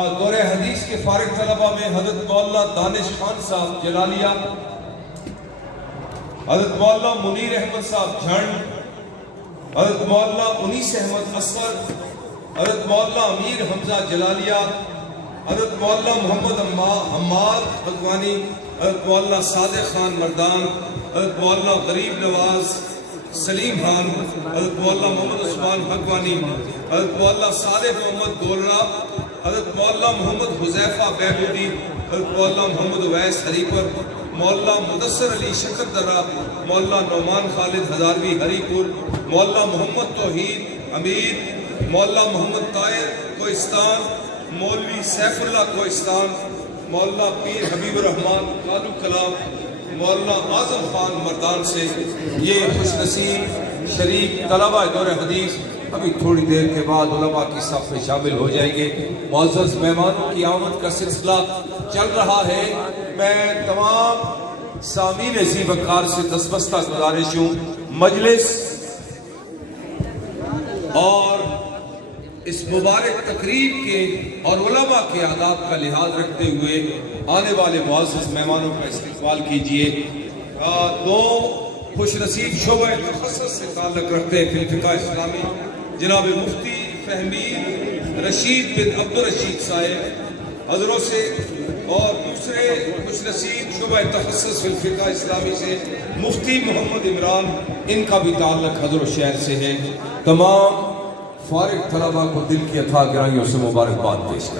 دور حدیث کے فارغ طلبہ میں حضرت مولانا دانش خان صاحب جلالیہ، حضرت مولانا منیر احمد صاحب جھنڈ، حضرت مولانا انیس احمد اصغر، حضرت مولانا امیر حمزہ جلالیہ، حضرت مولانا محمد حماد بھگوانی، حضرت مولانا صادق خان مردان، حضرت مولانا غریب نواز سلیم خان، حضرت مولانا محمد عثمان بھگوانی، حضرت مولانا صالح محمد گولرا، حضرت مولانا محمد حذیفہ بہبودی، حضرت مولانا محمد اویس ہری-پور، مولانا مدثر علی شکردرہ، مولانا نعمان خالد ہزاروی ہری پور، مولانا محمد توحید امیر، مولانا محمد طاہر کوہستان، مولوی سیف اللہ کوہستان، مولانا پیر حبیب الرحمن قالو کلام، مولانا اعظم خان مردان سے یہ خوش نصیب شریک طلبہ دور حدیث ابھی تھوڑی دیر کے بعد علماء کی صف میں شامل ہو جائیں گے۔ معزز مہمانوں کی آمد کا سلسلہ چل رہا ہے۔ میں تمام سامعین ذی وقار سے دستبستہ گزارش ہوں، مجلس اور اس مبارک تقریب کے اور علماء کے آداب کا لحاظ رکھتے ہوئے آنے والے معزز مہمانوں کا استقبال کیجئے۔ دو خوش نصیب شعبہ تخصص سے تعلق رکھتے ہیں فی الفقہ اسلامی، جناب مفتی فہمید رشید بن عبدالرشید صاحب حضروں سے، اور دوسرے خوش نصیب شعبہ تخصص فی الفقہ اسلامی سے مفتی محمد عمران، ان کا بھی تعلق حضر و شہر سے ہے۔ تمام فارغ طلبہ کو دل کی اتھاہ گرائیوں سے مبارکباد پیش کریں۔